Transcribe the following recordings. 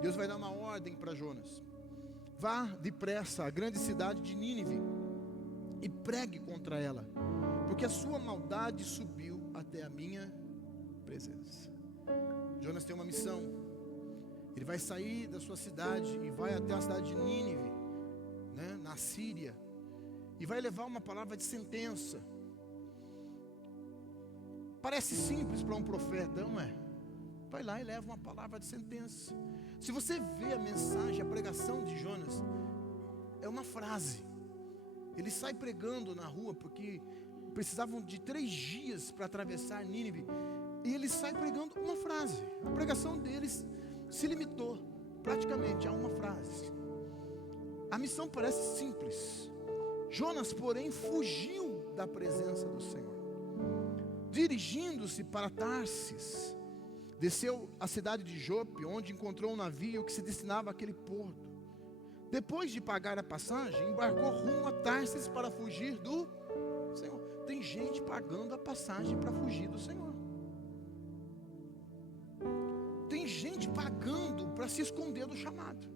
Deus vai dar uma ordem para Jonas: vá depressa à grande cidade de Nínive e pregue contra ela, porque a sua maldade subiu até a minha presença. Jonas tem uma missão. Ele vai sair da sua cidade e vai até a cidade de Nínive, na Síria, e vai levar uma palavra de sentença. Parece simples para um profeta, não é? Vai lá e leva uma palavra de sentença. Se você vê a mensagem, a pregação de Jonas, é uma frase. Ele sai pregando na rua, porque precisavam de 3 dias para atravessar Nínive, e ele sai pregando uma frase. A pregação deles se limitou praticamente a uma frase. A missão parece simples. Jonas, porém, fugiu da presença do Senhor. Dirigindo-se para Tarsis, desceu à cidade de Jope, onde encontrou um navio que se destinava àquele porto. Depois de pagar a passagem, embarcou rumo a Tarsis para fugir do Senhor. Tem gente pagando a passagem para fugir do Senhor. Tem gente pagando para se esconder do chamado.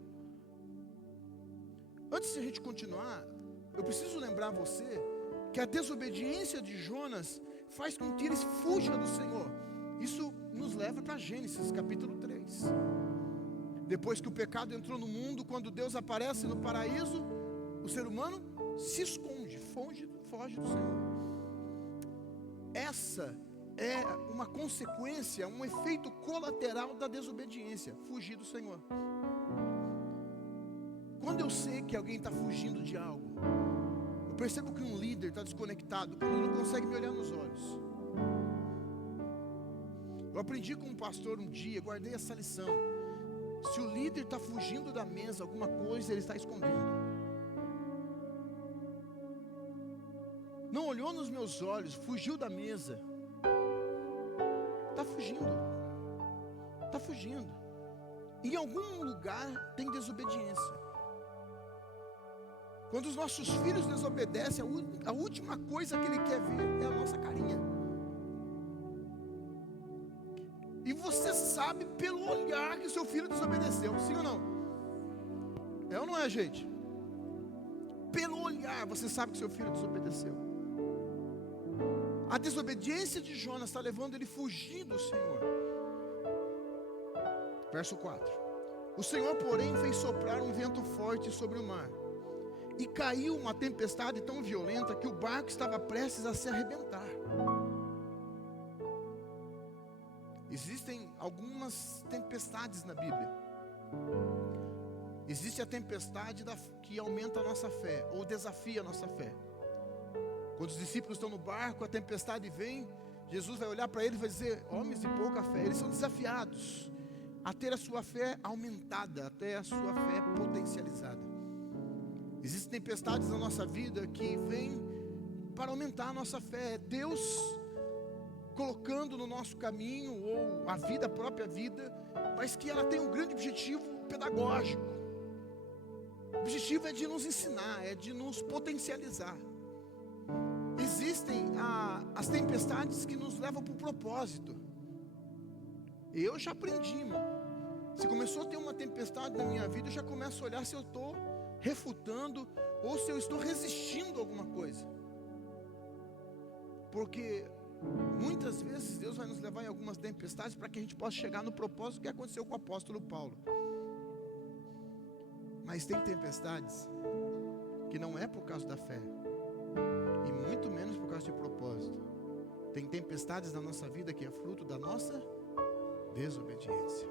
Antes de a gente continuar, eu preciso lembrar você que a desobediência de Jonas faz com que eles fujam do Senhor. Isso nos leva para Gênesis capítulo 3. Depois que o pecado entrou no mundo, quando Deus aparece no paraíso, o ser humano se esconde, foge do Senhor. Essa é uma consequência, um efeito colateral da desobediência: fugir do Senhor. Quando eu sei que alguém está fugindo de algo, eu percebo que um líder está desconectado quando ele não consegue me olhar nos olhos. Eu aprendi com um pastor um dia, guardei essa lição: se o líder está fugindo da mesa, alguma coisa ele está escondendo. Não olhou nos meus olhos, fugiu da mesa, está fugindo. Está fugindo. Em algum lugar tem desobediência. Quando os nossos filhos desobedecem, a última coisa que ele quer ver é a nossa carinha. E você sabe pelo olhar que seu filho desobedeceu, sim ou não? É ou não é, gente? Pelo olhar você sabe que seu filho desobedeceu. A desobediência de Jonas está levando ele a fugir do Senhor. Verso 4: o Senhor, porém, fez soprar um vento forte sobre o mar, e caiu uma tempestade tão violenta que o barco estava prestes a se arrebentar. Existem algumas tempestades na Bíblia. Existe a tempestade que aumenta a nossa fé, ou desafia a nossa fé. Quando os discípulos estão no barco, a tempestade vem, Jesus vai olhar para eles e vai dizer: homens de pouca fé. Eles são desafiados a ter a sua fé aumentada, até a sua fé potencializada. Existem tempestades na nossa vida que vêm para aumentar a nossa fé. Deus colocando no nosso caminho, ou a vida, a própria vida, mas que ela tem um grande objetivo pedagógico. O objetivo é de nos ensinar, é de nos potencializar. Existem as tempestades que nos levam para o propósito. Eu já aprendi, irmão. Se começou a ter uma tempestade na minha vida, eu já começo a olhar se eu estou refutando ou se eu estou resistindo a alguma coisa. Porque muitas vezes Deus vai nos levar em algumas tempestades para que a gente possa chegar no propósito que aconteceu com o apóstolo Paulo. Mas tem tempestades que não é por causa da fé, e muito menos por causa de propósito. Tem tempestades na nossa vida que é fruto da nossa desobediência.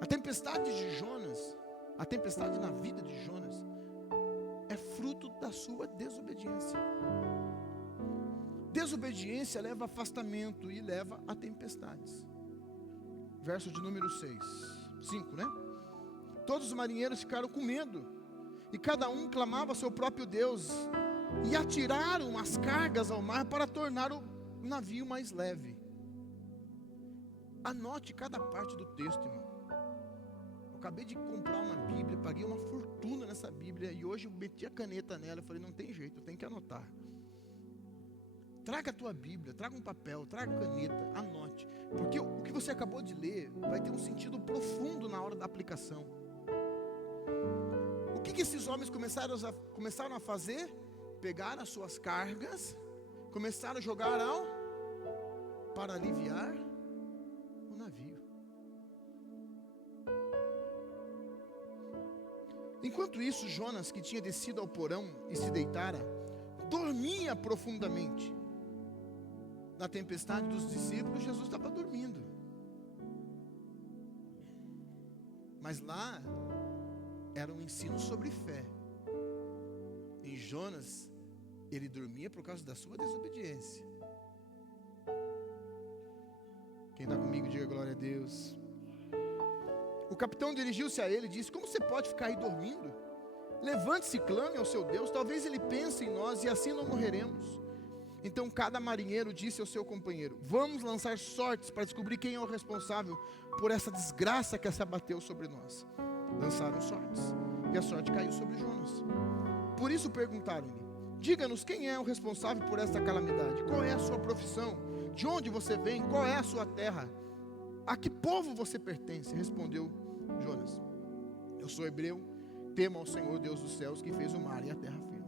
A tempestade de Jonas, a tempestade na vida de Jonas, é fruto da sua desobediência. Desobediência leva a afastamento e leva a tempestades. Verso de número 5, né? Todos os marinheiros ficaram com medo, e cada um clamava ao seu próprio Deus, e atiraram as cargas ao mar para tornar o navio mais leve. Anote cada parte do texto, irmão. Eu acabei de comprar uma Bíblia, paguei uma fortuna nessa Bíblia, e hoje eu meti a caneta nela. Eu falei: não tem jeito, eu tenho que anotar. Traga a tua Bíblia, traga um papel, traga caneta, anote. Porque o que você acabou de ler vai ter um sentido profundo na hora da aplicação. O que esses homens começaram a fazer? Pegaram as suas cargas, começaram a jogar para aliviar o navio. Enquanto isso, Jonas, que tinha descido ao porão e se deitara, dormia profundamente. Na tempestade dos discípulos, Jesus estava dormindo. Mas lá era um ensino sobre fé. Em Jonas, ele dormia por causa da sua desobediência. Quem está comigo, diga glória a Deus. O capitão dirigiu-se a ele e disse: como você pode ficar aí dormindo? Levante-se e clame ao seu Deus, talvez ele pense em nós e assim não morreremos. Então cada marinheiro disse ao seu companheiro: vamos lançar sortes para descobrir quem é o responsável por essa desgraça que se abateu sobre nós. Lançaram sortes e a sorte caiu sobre Jonas. Por isso perguntaram-lhe: diga-nos quem é o responsável por esta calamidade, qual é a sua profissão, de onde você vem, qual é a sua terra, a que povo você pertence? Respondeu Jonas: eu sou hebreu, temo ao Senhor Deus dos céus, que fez o mar e a terra firme.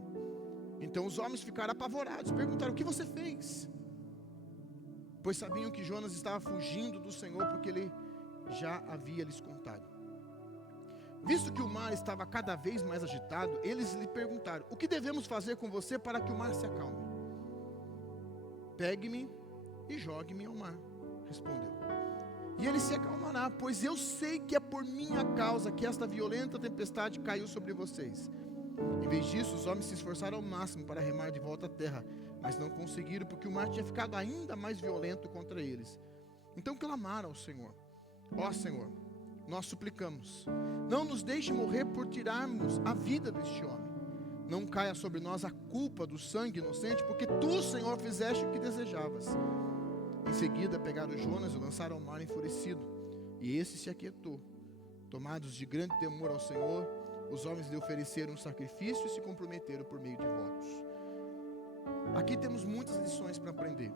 Então os homens ficaram apavorados, perguntaram: o que você fez? Pois sabiam que Jonas estava fugindo do Senhor, porque ele já havia lhes contado. Visto que o mar estava cada vez mais agitado, eles lhe perguntaram: o que devemos fazer com você para que o mar se acalme? Pegue-me e jogue-me ao mar, respondeu. E ele se acalmará, pois eu sei que é por minha causa que esta violenta tempestade caiu sobre vocês. Em vez disso, os homens se esforçaram ao máximo para remar de volta à terra, mas não conseguiram, porque o mar tinha ficado ainda mais violento contra eles. Então clamaram ao Senhor: ó Senhor, nós suplicamos, não nos deixe morrer por tirarmos a vida deste homem. Não caia sobre nós a culpa do sangue inocente, porque tu, Senhor, fizeste o que desejavas. Em seguida pegaram Jonas e o lançaram ao mar enfurecido, e esse se aquietou. Tomados de grande temor ao Senhor, os homens lhe ofereceram um sacrifício e se comprometeram por meio de votos. Aqui temos muitas lições para aprender.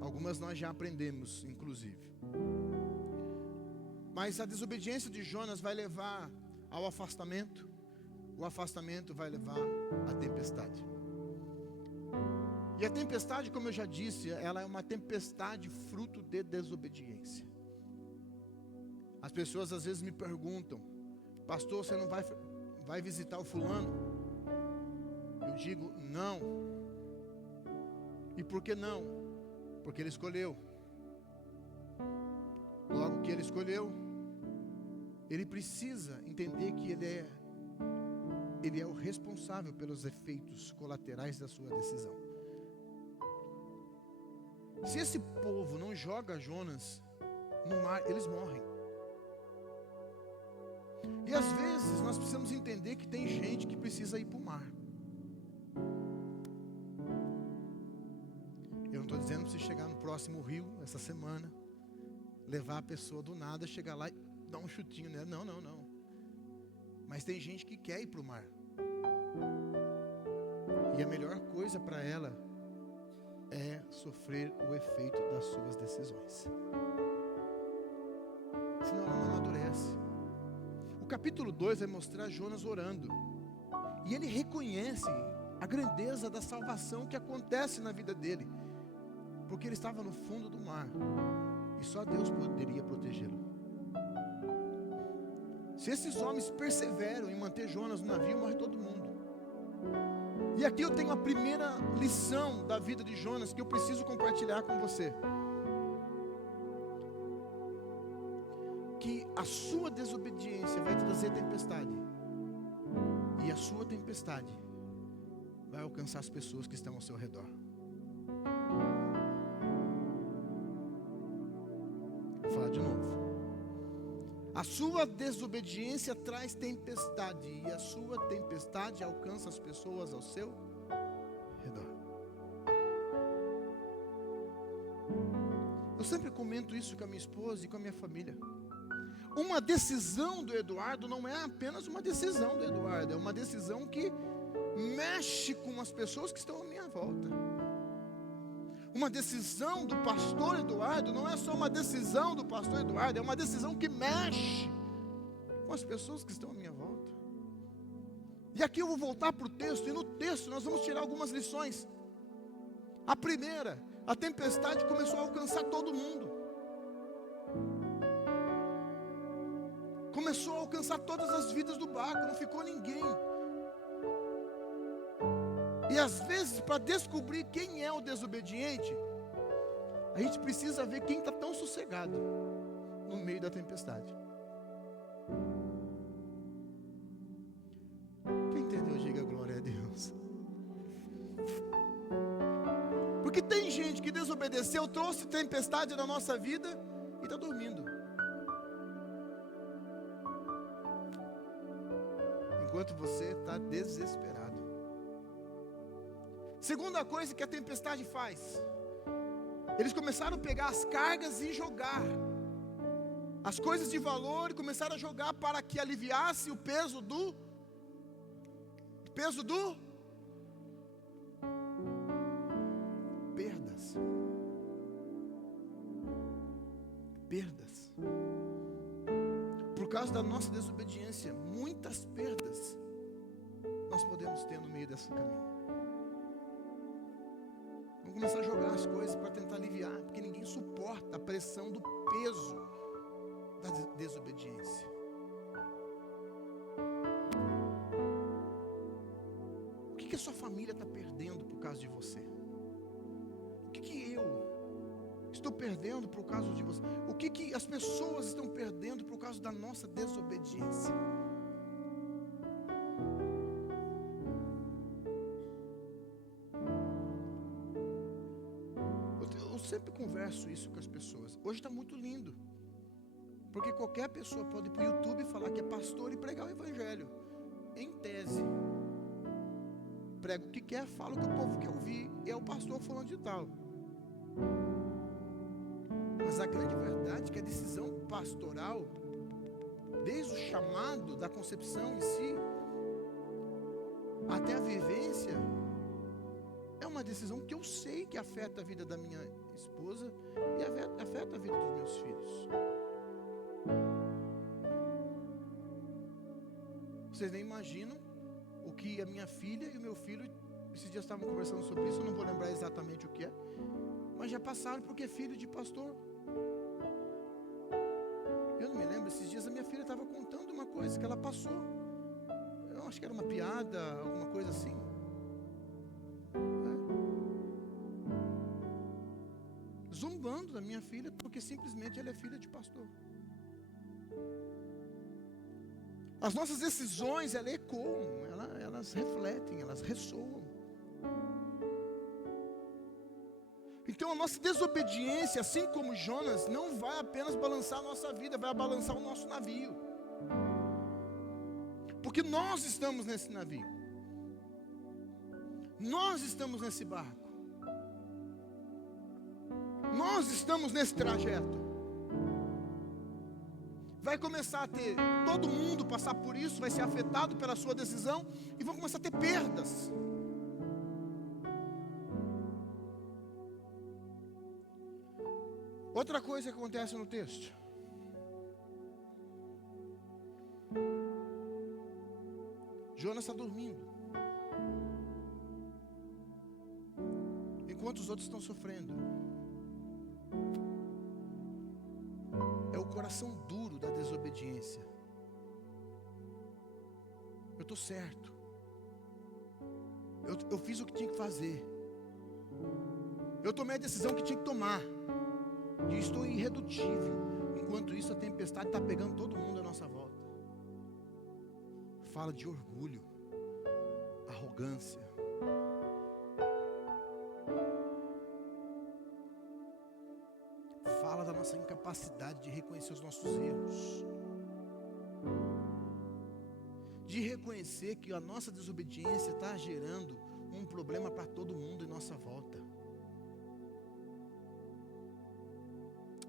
Algumas nós já aprendemos, inclusive. Mas a desobediência de Jonas vai levar ao afastamento. O afastamento vai levar à tempestade. E a tempestade, como eu já disse, ela é uma tempestade fruto de desobediência. As pessoas às vezes me perguntam: pastor, você não vai visitar o fulano? Eu digo: não. E por que não? Porque ele escolheu. Logo que ele escolheu, ele precisa entender que ele é o responsável pelos efeitos colaterais da sua decisão. Se esse povo não joga Jonas no mar, eles morrem. E às vezes nós precisamos entender que tem gente que precisa ir para o mar. Eu não estou dizendo para você chegar no próximo rio, essa semana, levar a pessoa do nada, chegar lá e dar um chutinho nela. Não, não, não. Mas tem gente que quer ir para o mar. E a melhor coisa para ela é sofrer o efeito das suas decisões. Senão ela não amadurece. O capítulo 2 vai mostrar Jonas orando. E ele reconhece a grandeza da salvação que acontece na vida dele. Porque ele estava no fundo do mar. E só Deus poderia protegê-lo. Se esses homens perseveram em manter Jonas no navio, morre todo mundo. E aqui eu tenho a primeira lição da vida de Jonas que eu preciso compartilhar com você. Que a sua desobediência vai trazer tempestade. E a sua tempestade vai alcançar as pessoas que estão ao seu redor. Vou falar de novo. A sua desobediência traz tempestade, e a sua tempestade alcança as pessoas ao seu redor. Eu sempre comento isso com a minha esposa e com a minha família. Uma decisão do Eduardo não é apenas uma decisão do Eduardo, é uma decisão que mexe com as pessoas que estão à minha volta. Uma decisão do pastor Eduardo não é só uma decisão do pastor Eduardo, é uma decisão que mexe com as pessoas que estão à minha volta. E aqui eu vou voltar para o texto, e no texto nós vamos tirar algumas lições. A primeira, a tempestade começou a alcançar todo mundo. Começou a alcançar todas as vidas do barco, não ficou ninguém. E às vezes, para descobrir quem é o desobediente, a gente precisa ver quem está tão sossegado no meio da tempestade. Quem entendeu, diga glória a Deus. Porque tem gente que desobedeceu, trouxe tempestade na nossa vida e está dormindo. Enquanto você está desesperado. Segunda coisa que a tempestade faz, eles começaram a pegar as cargas e jogar as coisas de valor, e começaram a jogar para que aliviasse o peso do perdas. Por causa da nossa desobediência, muitas perdas nós podemos ter no meio desse caminho. Vamos começar a jogar as coisas para tentar aliviar, porque ninguém suporta a pressão do peso da desobediência. O que a sua família está perdendo por causa de você? O que eu estou perdendo por causa de você? O que as pessoas estão perdendo por causa da nossa desobediência? Eu sempre converso isso com as pessoas. Hoje está muito lindo, porque qualquer pessoa pode ir para o YouTube e falar que é pastor e pregar o evangelho. Em tese, prega o que quer, fala o que o povo quer ouvir, e é o pastor falando de tal. Mas a grande verdade é que a decisão pastoral, desde o chamado da concepção em si, até a vivência, é uma decisão que eu sei que afeta a vida da minha esposa e afeta a vida dos meus filhos. Vocês nem imaginam o que a minha filha e o meu filho, esses dias estavam conversando sobre isso, eu não vou lembrar exatamente o que é, mas já passaram porque é filho de pastor. Eu não me lembro, esses dias a minha filha estava contando uma coisa que ela passou. Eu acho que era uma piada, alguma coisa assim. Zombando da minha filha, porque simplesmente ela é filha de pastor. As nossas decisões, elas ecoam, elas refletem, elas ressoam. Então a nossa desobediência, assim como Jonas, não vai apenas balançar a nossa vida, vai balançar o nosso navio. Porque nós estamos nesse navio. Nós estamos nesse barco. Nós estamos nesse trajeto. Vai começar a ter, todo mundo passar por isso, vai ser afetado pela sua decisão, e vão começar a ter perdas. Outra coisa que acontece no texto. Jonas está dormindo, enquanto os outros estão sofrendo. É o coração duro da desobediência. Eu estou certo. Eu fiz o que tinha que fazer. Eu tomei a decisão que tinha que tomar. E estou irredutível. Enquanto isso, a tempestade está pegando todo mundo à nossa volta. Fala de orgulho, arrogância. Fala da nossa incapacidade de reconhecer os nossos erros. De reconhecer que a nossa desobediência está gerando um problema para todo mundo em nossa volta.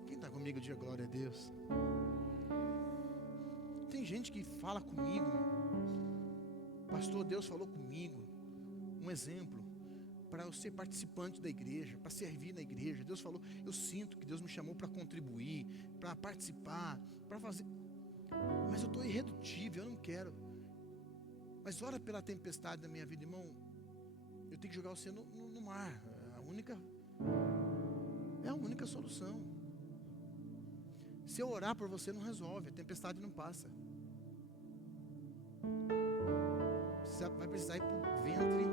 Quem está comigo, diga glória a Deus. Tem gente que fala comigo: pastor, Deus falou comigo. um exemplo, para eu ser participante da igreja, para servir na igreja. Deus falou, eu sinto que Deus me chamou para contribuir, para participar, para fazer, mas eu estou irredutível, eu não quero. Mas ora pela tempestade da minha vida, irmão, eu tenho que jogar você no mar, é a única solução. Se eu orar por você, não resolve, a tempestade não passa. Você vai precisar ir para o ventre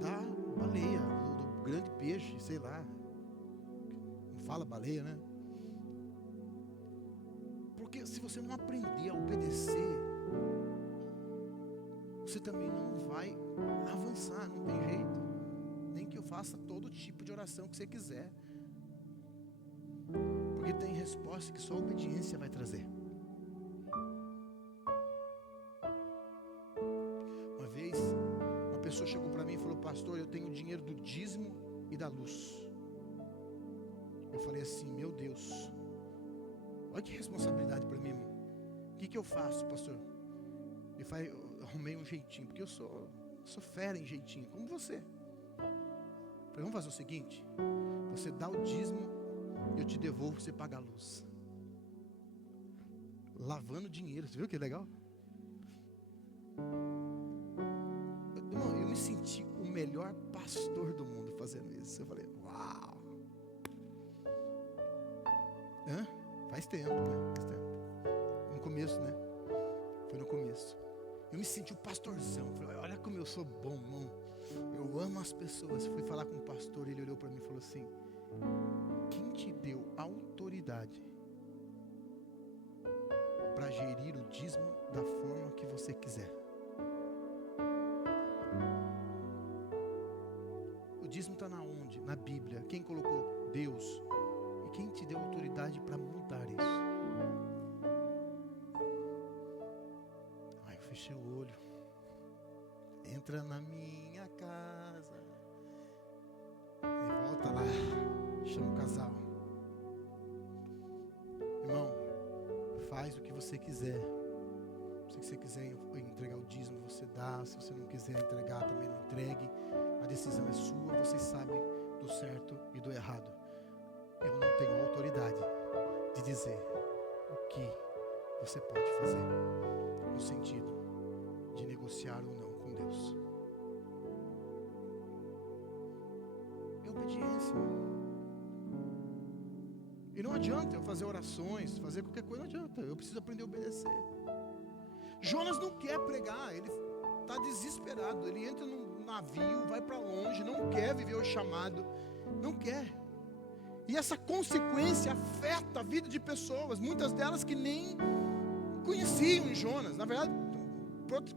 da baleia, do grande peixe, sei lá. Não fala baleia, né? Porque se você não aprender a obedecer, você também não vai avançar, não tem jeito. Nem que eu faça todo tipo de oração que você quiser. Porque tem resposta que só a obediência vai trazer. Uma vez, uma pessoa chegou para mim e falou: pastor, eu tenho o dinheiro do dízimo e da luz. Eu falei assim: meu Deus, olha que responsabilidade para mim, irmão. O que eu faço, pastor? Eu falei: eu arrumei um jeitinho, porque eu sou fera em jeitinho, como você. Eu falei: vamos fazer o seguinte, você dá o dízimo, eu te devolvo, você paga a luz. Lavando dinheiro, você viu que legal? Irmão, eu me senti o melhor pastor do mundo fazendo isso. Eu falei: uau! Faz tempo, né? Faz tempo. No começo, né? Foi no começo. Eu me senti o pastorzão. Eu falei: olha como eu sou bom, irmão. Eu amo as pessoas. Fui falar com o pastor, ele olhou para mim e falou assim: quem te deu autoridade para gerir o dízimo da forma que você quiser? O dízimo está na onde? Na Bíblia. Quem colocou? Deus. E quem te deu autoridade para mudar isso? Aí eu fechei o olho. Entra na minha casa. E volta lá. Chama o casal. Irmão, faz o que você quiser. Se você quiser entregar o dízimo, você dá. Se você não quiser entregar, também não entregue. A decisão é sua. Vocês sabem do certo e do errado. Eu não tenho autoridade de dizer o que você pode fazer, no sentido de negociar ou não com Deus. É obediência. E não adianta eu fazer orações, fazer qualquer coisa, não adianta. Eu preciso aprender a obedecer. Jonas não quer pregar, ele está desesperado. Ele entra num navio, vai para longe, não quer viver o chamado, não quer. E essa consequência afeta a vida de pessoas, muitas delas que nem conheciam Jonas, na verdade,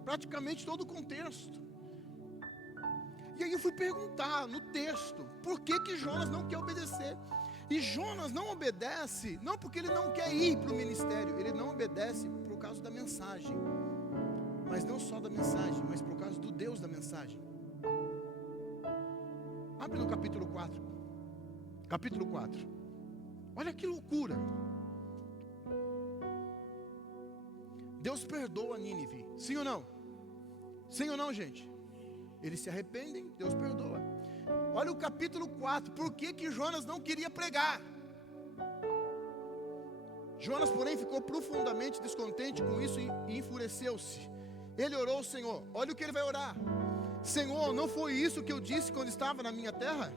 praticamente todo o contexto. E aí eu fui perguntar no texto, por que Jonas não quer obedecer? E Jonas não obedece, não porque ele não quer ir para o ministério, ele não obedece por causa da mensagem. Mas não só da mensagem, mas por causa do Deus da mensagem. Abre no capítulo 4. Capítulo 4. Olha que loucura. Deus perdoa Nínive. Sim ou não? Sim ou não, gente? Eles se arrependem, Deus perdoa. Olha o capítulo 4. Por que Jonas não queria pregar? Jonas, porém, ficou profundamente descontente com isso e enfureceu-se. Ele orou ao Senhor. Olha o que ele vai orar: Senhor, não foi isso que eu disse quando estava na minha terra?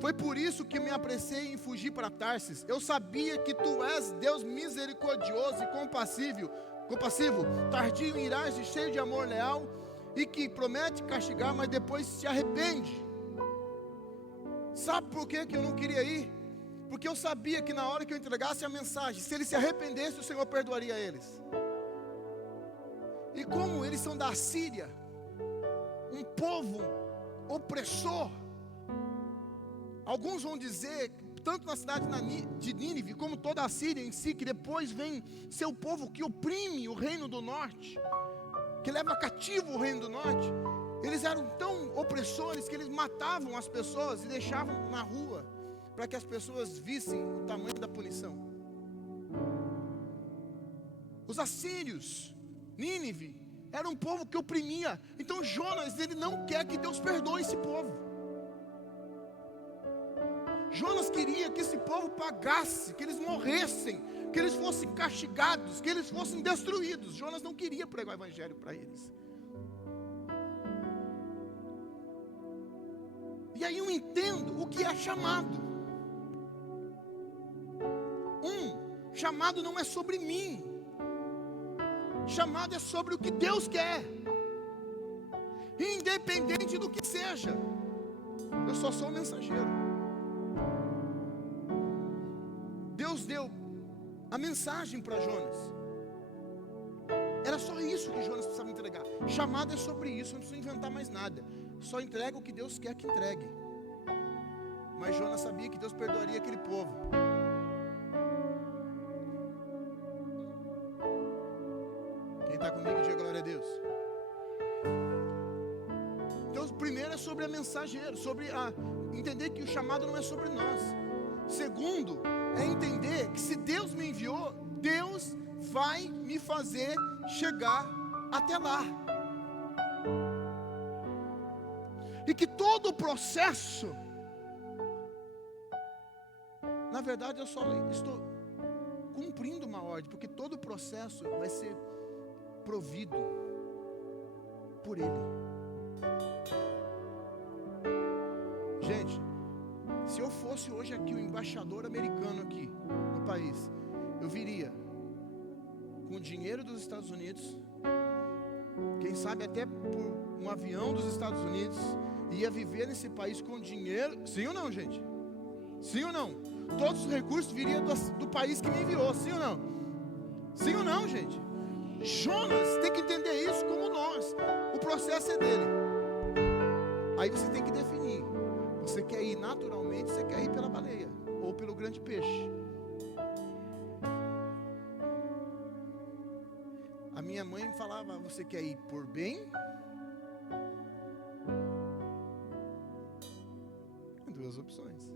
Foi por isso que me apressei em fugir para Tarsis. Eu sabia que tu és Deus misericordioso e compassivo, tardio em irás e cheio de amor leal, e que promete castigar, mas depois se arrepende. Sabe por que eu não queria ir? Porque eu sabia que na hora que eu entregasse a mensagem, se eles se arrependessem, o Senhor perdoaria eles. E como eles são da Síria, um povo opressor, alguns vão dizer, tanto na cidade de Nínive, como toda a Síria em si, que depois vem ser o povo que oprime o reino do norte, que leva cativo o reino do norte. Eles eram tão opressores que eles matavam as pessoas e deixavam na rua, para que as pessoas vissem o tamanho da punição. Os assírios, Nínive, Era um povo que oprimia. Então Jonas, ele não quer que Deus perdoe esse povo. Jonas queria que esse povo pagasse, que eles morressem, que eles fossem castigados, que eles fossem destruídos. Jonas não queria pregar o evangelho para eles. E aí eu entendo o que é chamado. Chamado não é sobre mim. Chamado é sobre o que Deus quer. Independente do que seja. Eu só sou o mensageiro. Deus deu a mensagem para Jonas. Era só isso que Jonas precisava entregar. Chamado é sobre isso, não precisa inventar mais nada. Só entrega o que Deus quer que entregue. Mas Jonas sabia que Deus perdoaria aquele povo. Quem está comigo, diga glória a Deus. Então, primeiro é sobre a mensageira, sobre entender que o chamado não é sobre nós. Segundo, é entender que se Deus me enviou, Deus vai me fazer chegar até lá. E que todo o processo, na verdade eu só estou cumprindo uma ordem, porque todo o processo vai ser provido por Ele. Gente, se eu fosse hoje aqui o embaixador americano aqui no país, eu viria com o dinheiro dos Estados Unidos, quem sabe até por um avião dos Estados Unidos, ia viver nesse país com dinheiro. Sim ou não, gente? Sim ou não? Todos os recursos viriam do país que me enviou. Sim ou não? Sim ou não, gente? Jonas tem que entender isso como nós. O processo é dele. Aí você tem que definir. Você quer ir naturalmente, você quer ir pela baleia ou pelo grande peixe. A minha mãe falava: você quer ir por bem? Duas opções.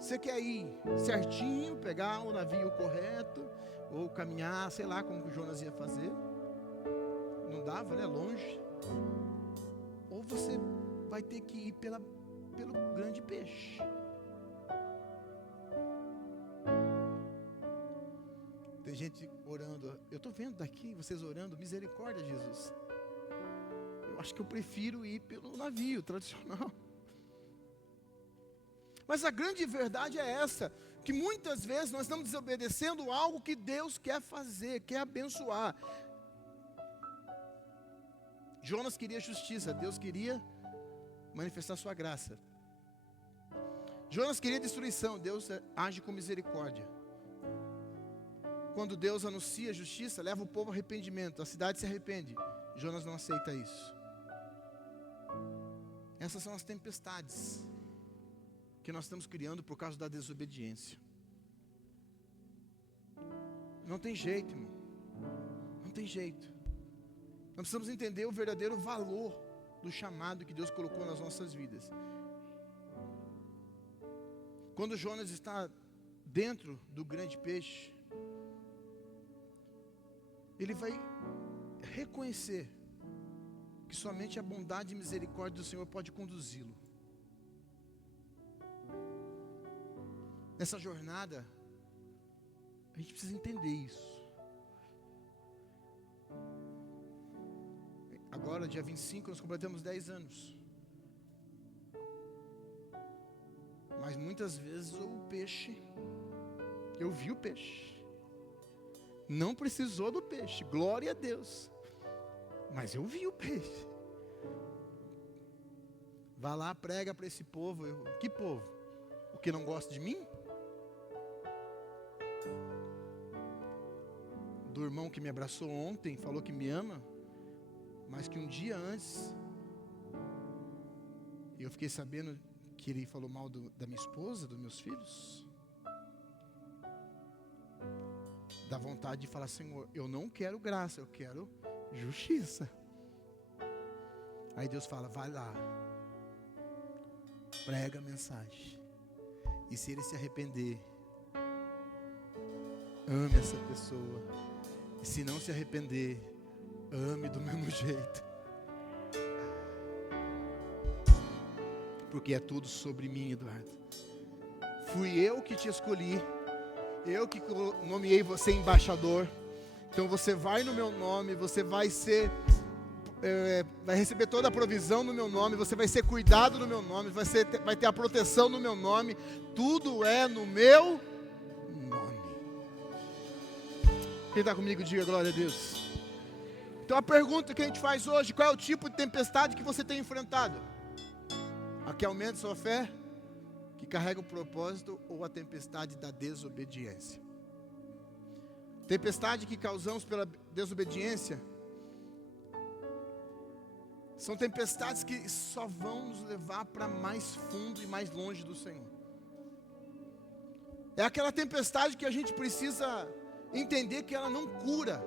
Você quer ir certinho, pegar o navio correto, ou caminhar, sei lá como o Jonas ia fazer. Não dava, né? Longe. Ou você vai ter que ir pelo grande peixe. Tem gente orando. Eu estou vendo daqui vocês orando: misericórdia, Jesus. Eu acho que eu prefiro ir pelo navio tradicional. Mas a grande verdade é essa, que muitas vezes nós estamos desobedecendo algo que Deus quer fazer, quer abençoar. Jonas queria justiça, Deus queria manifestar sua graça. Jonas queria destruição, Deus age com misericórdia. Quando Deus anuncia justiça, leva o povo ao arrependimento, a cidade se arrepende. Jonas não aceita isso. Essas são as tempestades que nós estamos criando por causa da desobediência. Não tem jeito, irmão. Não tem jeito. Nós precisamos entender o verdadeiro valor do chamado que Deus colocou nas nossas vidas. Quando Jonas está dentro do grande peixe, ele vai reconhecer que somente a bondade e misericórdia do Senhor pode conduzi-lo. Nessa jornada, a gente precisa entender isso. Agora, dia 25, nós completamos 10 anos. Mas muitas vezes o peixe, eu vi o peixe, não precisou do peixe, glória a Deus. Mas eu vi o peixe. Vá lá, prega para esse povo. Que povo? O que não gosta de mim? Do irmão que me abraçou ontem, falou que me ama, mas que um dia antes eu fiquei sabendo que ele falou mal da minha esposa, dos meus filhos. Dá vontade de falar: Senhor, eu não quero graça, eu quero justiça. Aí Deus fala: vai lá, prega a mensagem, e se ele se arrepender, ame essa pessoa, E se não se arrepender, ame do mesmo jeito. Porque é tudo sobre mim, Eduardo. Fui eu que te escolhi. Eu que nomeei você embaixador. Então você vai no meu nome, você vai receber toda a provisão no meu nome, você vai ser cuidado no meu nome, vai ter a proteção no meu nome. Tudo é no meu nome. Quem está comigo, diga glória a Deus. Então a pergunta que a gente faz hoje: qual é o tipo de tempestade que você tem enfrentado? A que aumenta sua fé, que carrega o propósito, ou a tempestade da desobediência? Tempestade que causamos pela desobediência são tempestades que só vão nos levar para mais fundo e mais longe do Senhor. É aquela tempestade que a gente precisa entender que ela não cura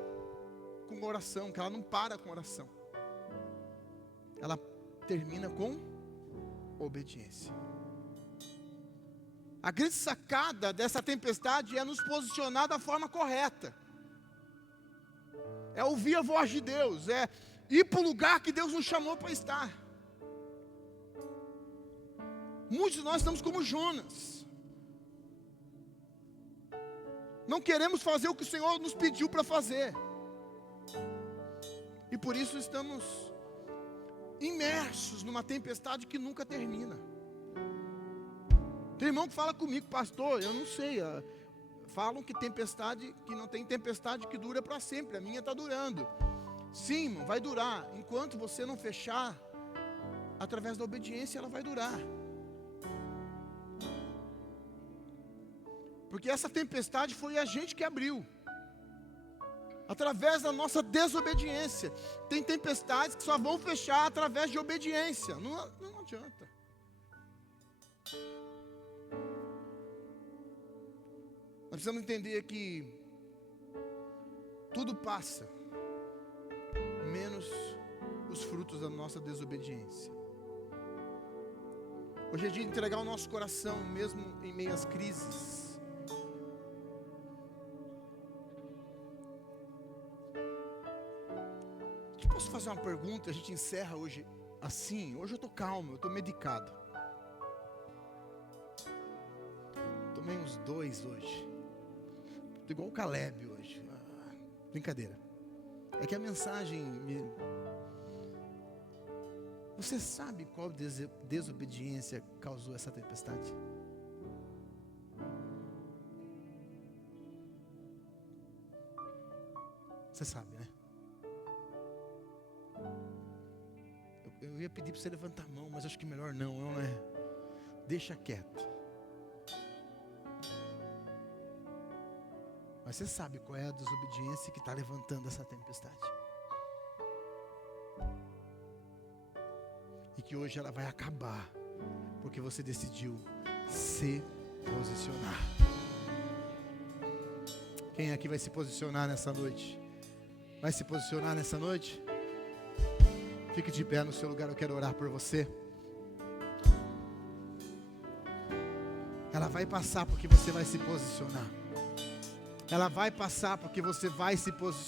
com oração, que ela não para com oração. Ela termina com obediência. A grande sacada dessa tempestade é nos posicionar da forma correta. É ouvir a voz de Deus, é ir para o lugar que Deus nos chamou para estar. Muitos de nós estamos como Jonas. Não queremos fazer o que o Senhor nos pediu para fazer. E por isso estamos imersos numa tempestade que nunca termina. Tem irmão que fala comigo: pastor, eu não sei. Falam que não tem tempestade que dura para sempre. A minha está durando. Sim, irmão, vai durar. Enquanto você não fechar, através da obediência, ela vai durar. Porque essa tempestade foi a gente que abriu. Através da nossa desobediência. Tem tempestades que só vão fechar através de obediência. Não adianta. Nós precisamos entender que tudo passa, menos os frutos da nossa desobediência. Hoje é dia de entregar o nosso coração, mesmo em meio às crises. Eu posso fazer uma pergunta? A gente encerra hoje assim. Hoje eu estou calmo, eu estou medicado. Tomei uns 2 hoje. Estou igual o Caleb hoje. Brincadeira. É que a mensagem Você sabe qual desobediência causou essa tempestade? Você sabe, né? Eu ia pedir para você levantar a mão, mas acho que melhor não é? Deixa quieto. Mas você sabe qual é a desobediência que está levantando essa tempestade. E que hoje ela vai acabar, porque você decidiu se posicionar. Quem aqui vai se posicionar nessa noite? Vai se posicionar nessa noite? Fique de pé no seu lugar, eu quero orar por você. Ela vai passar porque você vai se posicionar. Ela vai passar porque você vai se posicionar.